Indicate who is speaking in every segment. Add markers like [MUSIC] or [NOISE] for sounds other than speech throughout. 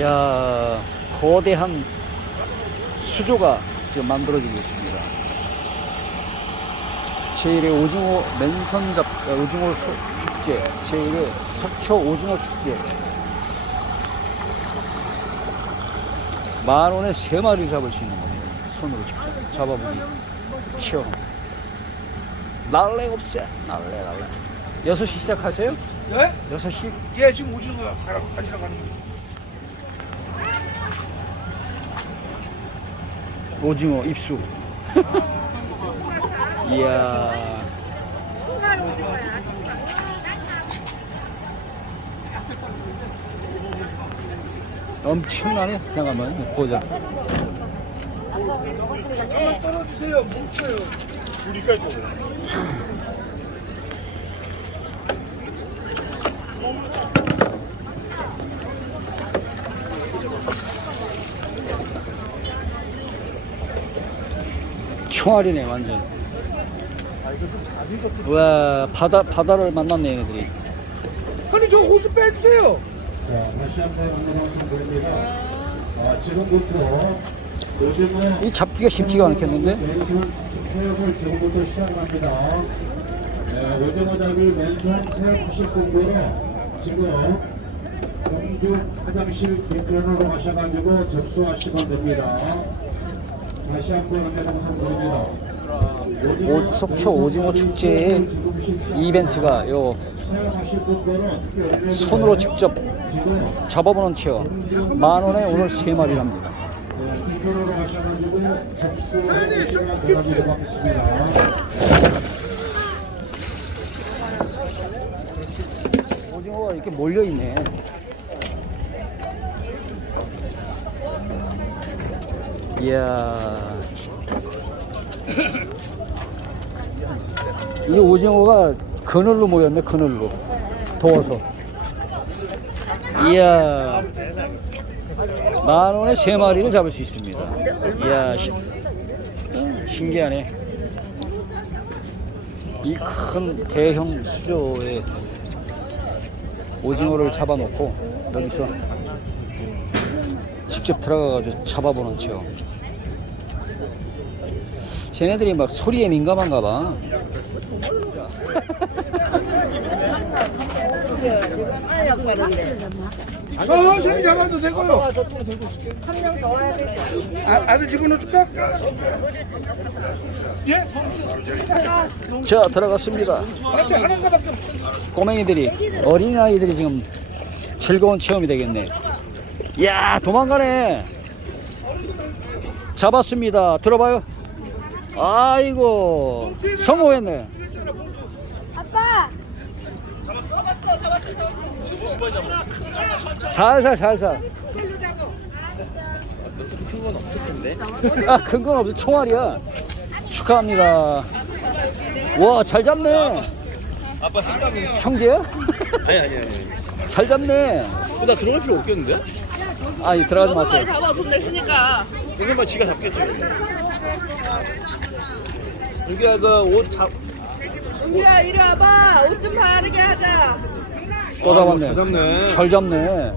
Speaker 1: 야 거대한 수조가 지금 만들어지고 있습니다. 제1회 오징어 맨선 잡 아, 오징어 소- 축제, 제1회 석초 오징어 축제. 만 원에 세 마리 잡을 수 있는 겁니다. 손으로 직접 잡아보기 체험. 날래 없어, 날래 날래. 6시 시작하세요?
Speaker 2: 네?
Speaker 1: 6시?
Speaker 2: 예, 지금. 가라, 가지러 가는 거.
Speaker 1: 오징어 입수. [LAUGHS] 이야. 엄청나네. 잠깐만, 보자.
Speaker 2: 잠깐만 떨어주세요. 못 써요. 우리까지.
Speaker 1: 총알이네, 완전. 와, 바다, 바다를 만났네, 얘네들이.
Speaker 2: 형님, 저 호수 빼주세요.
Speaker 3: 아,
Speaker 1: 이 잡기가 쉽지가 않겠는데?
Speaker 3: 지금부터 시작합니다. 네, 오징어 잡이 맨손 체육 90분으로 지금 공주 화장실 뒷편으로 가셔가지고 접수하시면 됩니다.
Speaker 1: 오, 속초 오징어 축제의 이벤트가 요 손으로 직접 잡아보는 체험. 만 원에 오늘 세 마리랍니다. 오징어가 이렇게 몰려 있네. 이야. 이 오징어가 그늘로 모였네, 그늘로. 더워서. 이야. 만 원에 세 마리를 잡을 수 있습니다. 이야, 시- 신기하네. 이 큰 대형 수조에 오징어를 잡아놓고 여기서 직접 들어가가지고 잡아보는 체험. 쟤네들이 막 소리에 민감한가 봐.
Speaker 2: 천천히 잡아도 되고요. 아, 아들 집어넣어줄까? 예?
Speaker 1: 자, 들어갔습니다.
Speaker 2: 아저 하나가밖에 없어.
Speaker 1: 꼬맹이들이, 어린아이들이 지금 즐거운 체험이 되겠네. 이야, 도망가네. 잡았습니다. 들어봐요. 아이고, 성공했네.
Speaker 4: 아빠!
Speaker 1: 살살, 살살. 아, 큰 건 없어. 총알이야. 축하합니다. 와, 잘 잡네.
Speaker 5: 아빠 생각이
Speaker 1: 형제야?
Speaker 5: 아니 아니 아니
Speaker 1: 잘 잡네.
Speaker 5: 어, 나 들어갈 필요 없겠는데?
Speaker 1: 아니, 들어가지 마세요.
Speaker 6: 잡아 돈 냈으니까
Speaker 5: 여기만 지가 잡겠지 여기가 그옷 잡...
Speaker 6: 은규야 이리 와봐 옷 좀 바르게 하자
Speaker 1: 또 잡았네.
Speaker 5: 잘 잡네
Speaker 1: 잘 잡네.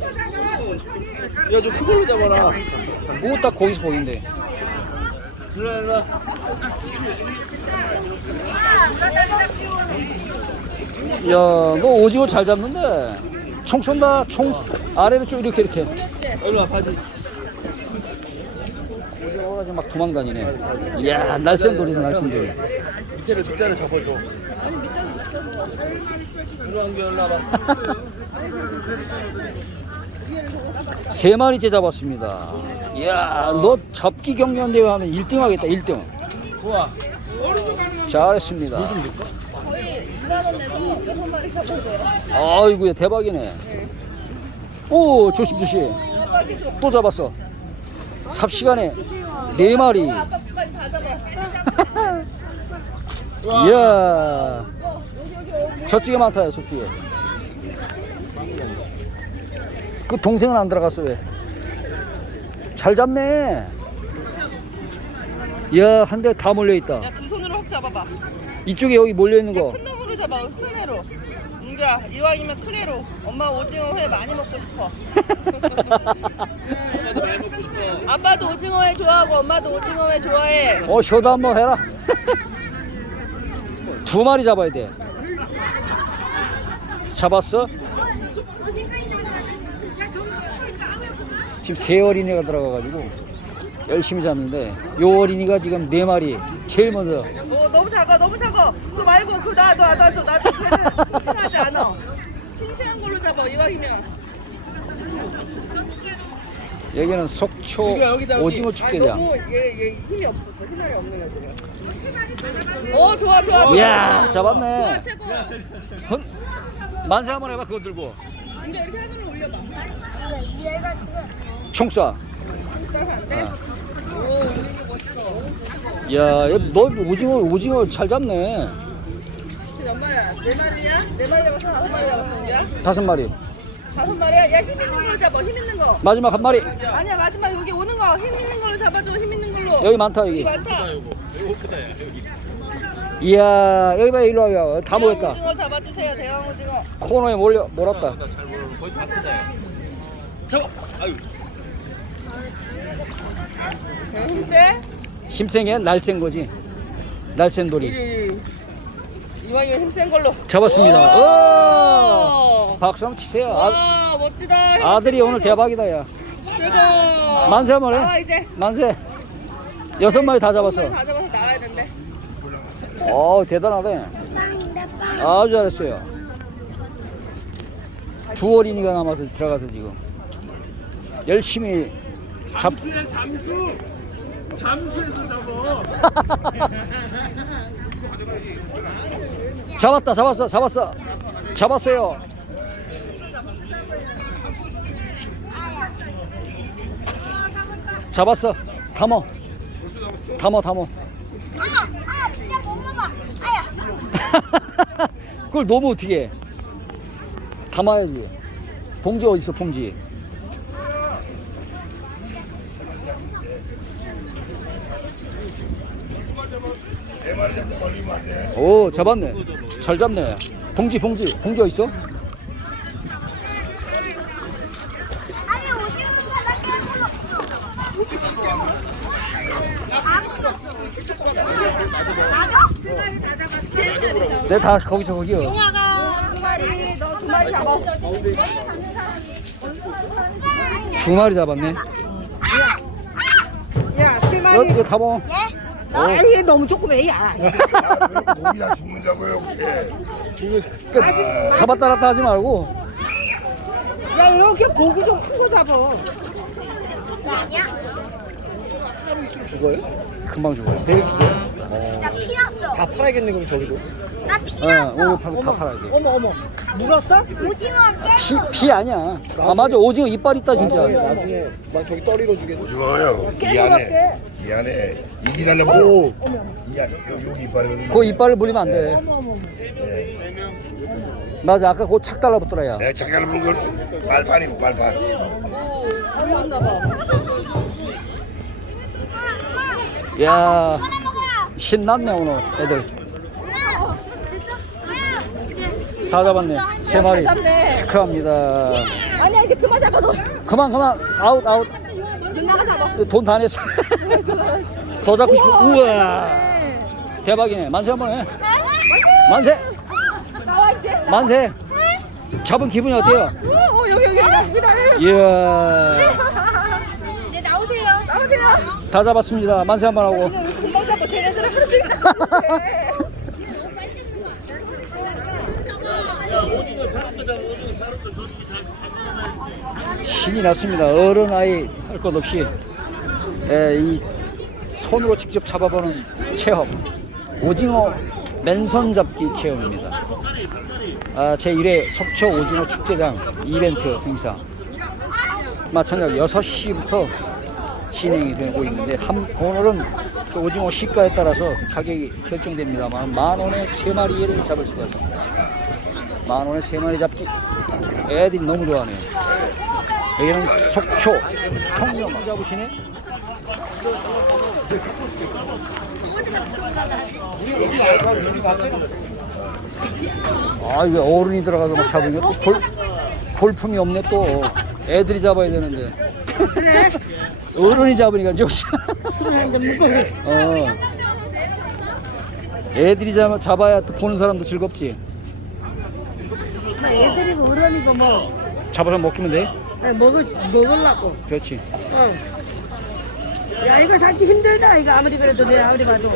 Speaker 5: 야좀 큰 걸로 잡아라
Speaker 1: 오, 딱 거기서 거긴데.
Speaker 5: 일로 와 일로 와
Speaker 1: 야, 너 오징어 잘 잡는데. 총 쏜다. 총 아래로 쭉 이렇게 이렇게.
Speaker 5: 일로 와 바지
Speaker 1: 지금 막 도망다니네. 이야, 날쌘 돌이네, 날쌘 돌.
Speaker 5: 밑에를 밑에를 잡아줘 일로와 은규 일로 와봐
Speaker 1: 세 마리째 잡았습니다. 이야, 너 잡기 경연 대회 하면 1등 하겠다, 1등.
Speaker 5: 우와
Speaker 1: 잘했습니다. 아이고야, 대박이네. 오, 조심조심. 또 잡았어. 삽시간에 네 마리.
Speaker 6: 아빠 끝까지 다 잡아 [LAUGHS]
Speaker 1: 이야. 저쪽에 많다, 야, 저쪽에. 그 동생은 안 들어갔어, 왜? 잘 잡네. 이야, 한 대 다 몰려있다.
Speaker 6: 야 두 손으로 확 잡아봐
Speaker 1: 이쪽에 여기 몰려있는 거.
Speaker 6: 큰 놈으로 잡아 큰 애로 은규야 이왕이면 크게로 엄마 오징어 회 많이 먹고 싶어 [LAUGHS] 아빠도 오징어 회 좋아하고 엄마도 오징어 회 좋아해
Speaker 1: 어, 쇼도 한번 해라. 두 마리 잡아야 돼. 잡았어? 지금 세 어린이가 들어가가지고 열심히 잡는데 요 어린이가 지금 네 마리 제일 먼저
Speaker 6: 어, 너무 작아 너무 작아 그거 말고 그거 놔둬 놔둬 놔둬 걔는 싱싱하지 않아 싱싱한 걸로 잡아 이왕이면
Speaker 1: 여기는 속초. 오징어
Speaker 6: 아
Speaker 1: 축제장.
Speaker 6: 너무 얘, 얘 힘이 없었어 힘이 없는 애들은 어 좋아 좋아 좋아.
Speaker 1: 이야 잡았네.
Speaker 6: 좋아 최고.
Speaker 1: 헌, 만세 한번 해봐 그거 들고.
Speaker 6: 근데 이렇게 하늘을 올려봐.
Speaker 1: 총쏴
Speaker 6: 싸서 안 돼? 오 멋있어.
Speaker 1: 야, 얘너 오징어 오징어 잘 잡네.
Speaker 6: 그 엄마야? 네 마리야? 네 마리 잡았어 다섯 마리 잡았어?
Speaker 1: 다섯 마리.
Speaker 6: 다섯 마리야? 야 힘 있는 걸로 잡아 힘 있는 거
Speaker 1: 마지막 한 마리.
Speaker 6: 아니야 마지막 여기 오는 거 힘 있는 걸로 잡아줘 힘 있는 걸로
Speaker 1: 여기 많다
Speaker 6: 여기
Speaker 1: 여기.
Speaker 6: 많다
Speaker 5: 요거. 요거 크다, 야, 여기.
Speaker 1: 이야, 여기 봐 일로 와요. 다 모였다.
Speaker 6: 오징어 잡아주세요 대형 오징어
Speaker 1: 코너에 몰려 몰았다.
Speaker 5: 잘 거의 다 크다, 야. 잡아! 아유.
Speaker 6: 힘세?
Speaker 1: 힘생게 날쌘 거지. 날쌘 돌이.
Speaker 6: 이 이왕이면 힘센 걸로
Speaker 1: 잡았습니다.
Speaker 6: 오!
Speaker 1: 오! 박수 한번 치세요. 아,
Speaker 6: 와 멋지다
Speaker 1: 아들이 오늘 대박이다 야.
Speaker 6: 대박
Speaker 1: 만세 한번 해.
Speaker 6: 나와 이제
Speaker 1: 만세. 여섯 마리 다 잡았어.
Speaker 6: 다 잡아서 나와야 된대
Speaker 1: 어 대단하네. 아주 잘했어요. 두 어린이가 남아서 들어가서 지금 열심히 잡.
Speaker 2: 잠수야 잠수. 잠수에서 잡아. [LAUGHS]
Speaker 1: 잡았다 잡았어 잡았어. 잡았어요. 잡았어. 담어. 담어 담어.
Speaker 4: 아. [LAUGHS]
Speaker 1: 그걸 너무 어떻게 해? 담아야지. 봉지 어디 있어 봉지? 오 잡았네 잘 잡네 봉지 봉지 봉지 어디 있어
Speaker 4: 아니, 오징어 사장님 별로
Speaker 1: 내다 거기서 거기요
Speaker 6: 두 마리 너 두 마리 잡아
Speaker 1: 두 마리 잡았네
Speaker 6: 야세
Speaker 1: 이거, 이거 담어
Speaker 6: 아니 얘 너무 조그매 야
Speaker 7: 죽는다고요, 그게.
Speaker 1: 그러니까 잡았다 놨다 하지 말고
Speaker 6: 야 이렇게 고기 좀 큰 거 잡아
Speaker 4: 아니야?
Speaker 1: 금방 죽어요
Speaker 4: 나 피났어.
Speaker 2: 다 팔아야겠네 그럼 저기도.
Speaker 4: 나
Speaker 1: 어,
Speaker 4: 피났어.
Speaker 1: 팔고 다 팔아야 돼
Speaker 6: 어머 어머 물었어?
Speaker 4: 오징어
Speaker 1: 피, 피 아니야 아 맞아 오징어 이빨 있다 진짜
Speaker 2: 나중에 막 저기 떠리로 주겠네.
Speaker 7: 오징어요. 이 안에, 이 안에, 이기달라고. 이 안에, 여기, 여기 이빨이.
Speaker 1: 그 이빨을 물리면 안 돼 맞아 아까 그거 착 달라붙더라 야
Speaker 7: 내가 잠깐 본 거는 발판이고, 발판.
Speaker 1: 야 신났네 오늘 애들 다 잡았네. 세 마리. 축하합니다.
Speaker 6: 아니야 이제 그만 잡아 너
Speaker 1: 그만 그만. 아웃 아웃.
Speaker 6: 누나가 잡아.
Speaker 1: 돈 다 냈어. [LAUGHS] 더 잡고. 싶어 우와. 대박이네. 만세 한 번 해. 만세.
Speaker 6: 나와 이제.
Speaker 1: 만세. 잡은 기분이 어때요?
Speaker 6: 어, 어 여기 여기 여기다
Speaker 1: 이야.
Speaker 6: 이제 나오세요. 나오세요.
Speaker 1: 다 잡았습니다. 만세 한 번 하고.
Speaker 6: 금방 잡아 쟤네들은 하루 종일 잡고 있대. [LAUGHS]
Speaker 1: 신이 났습니다. 어른 아이 할 것 없이 에, 이 손으로 직접 잡아보는 체험 오징어 맨손 잡기 체험입니다. 아, 제 1회 속초 오징어 축제장 이벤트 행사 마 저녁 6시부터 진행이 되고 있는데 한, 오늘은 그 오징어 시가에 따라서 가격이 결정됩니다만 만 원에 세 마리를 잡을 수가 있습니다. 만 원에 세 마리 잡기 애들이 너무 좋아하네요. 여기는 속초 통영 잡으시네. 아 이게 어른이 들어가서 막 잡으니까 또 볼, 볼품이 없네 또 애들이 잡아야 되는데
Speaker 8: 그래.
Speaker 1: 어른이 잡으니까 좀
Speaker 8: 술한잔 먹고.
Speaker 1: 어. 애들이 잡, 잡아야 또 보는 사람도 즐겁지
Speaker 8: 애들이고 어른이고 뭐.
Speaker 1: 잡아서 먹기면 돼
Speaker 8: 먹을, 먹으려고.
Speaker 1: 그렇지
Speaker 8: 어. 야, 이거 찾기 힘들다, 이거 아무리 그래도 내 아무리 봐도.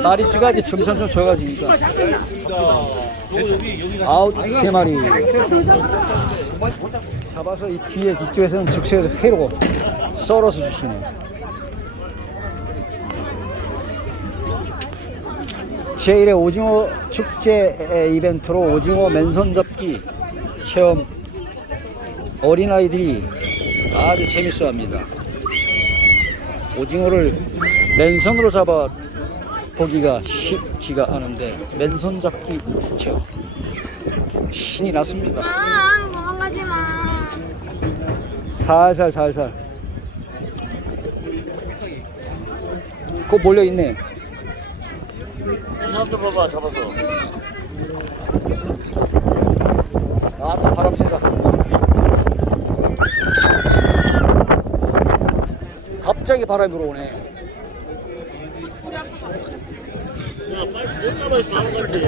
Speaker 1: 쌀이 수가 이제 점점점
Speaker 8: 이거 잡겠나?
Speaker 1: 아홉 세 마리 잡아서 이 뒤에 뒤쪽에서는 즉석에서 회로 썰어서 주시네 제1회 오징어 축제 이벤트로 오징어 맨손 잡기 체험 어린아이들이 아주 재밌어 합니다. 오징어를 맨손으로 잡아 보기가 쉽지가 않은데 맨손 잡기 체험 신이 났습니다.
Speaker 4: 아, 도망가지 마.
Speaker 1: 살살 살살. 그거 몰려 있네.
Speaker 9: 사람들 봐봐 잡아서.
Speaker 1: 아또 바람 세다 갑자기 바람이 불어오네
Speaker 9: 못 잡아 있어 아무같이.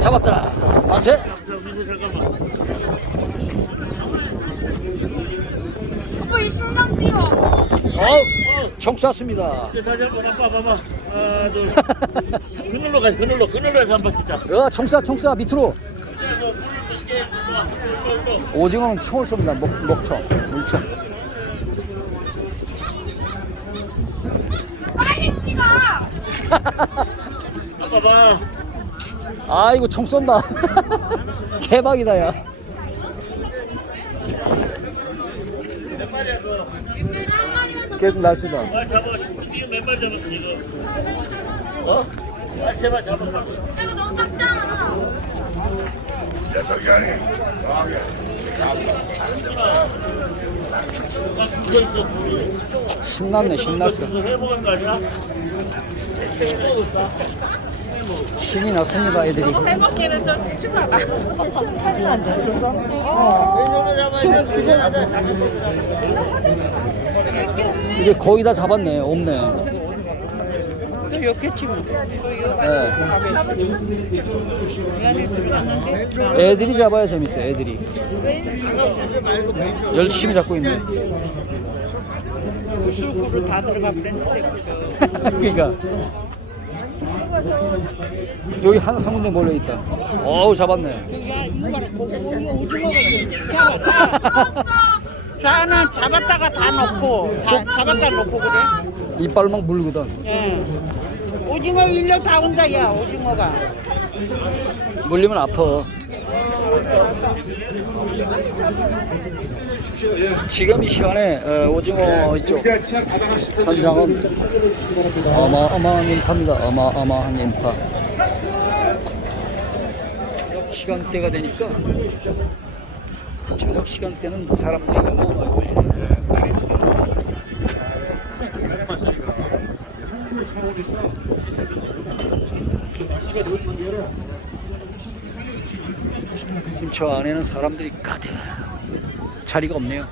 Speaker 1: 잡았다 만세
Speaker 9: 잠깐만.
Speaker 4: 오빠 이 심장 뛰어.
Speaker 1: 어우 총 쐈습니다
Speaker 9: 이제 다시 한번 아빠 봐봐. 하나 둘. [LAUGHS] 그늘로 가지 그늘로 그늘로 해서 한번 진짜.
Speaker 1: 어, 총쏴 총 쏴 밑으로 오징어는 총을 쏩니다 목, 목총 물총
Speaker 4: 빨리 찍어.
Speaker 9: 아빠 봐.
Speaker 1: 아이고 총 쏜다 [LAUGHS] 대박이다 야
Speaker 9: 몇 마리야 그거.
Speaker 1: 계속 날씨다
Speaker 9: 아 잡아. 이거 몇 마리 잡았어 이거. 어? 아 제발 잡아봐.
Speaker 4: 이거 너무 작잖아.
Speaker 7: 야 저기.
Speaker 1: 신났네 신났어. 신이 났습니다 애들이
Speaker 8: 해먹기는 좀 찝찝하다.
Speaker 1: 이제 거의 다 잡았네 없네
Speaker 8: 여겠지 뭐.
Speaker 1: 네. 애들이 잡아야 재밌어 애들이 열심히 잡고 있네
Speaker 8: 술구로 다 들어가 버렸는데. [LAUGHS]
Speaker 1: 그러니까 여기 한, 한 군데 몰려 있다 어우 잡았네
Speaker 8: 자는 잡았다가 다 넣고, 다 잡았다 놓고 그래.
Speaker 1: 이빨 막 물거든
Speaker 8: 예. 오징어 일력 다 온다, 야, 오징어가.
Speaker 1: 물리면 아파. 지금 이 시간에 어, 오징어 이쪽 현장은 어마어마한 인파입니다. 어마어마한 인파. 시간대가 되니까 저녁 시간대는 사람들이 어마어마하게 몰리네 지금 저 안에는 사람들이 가득 자리가 없네요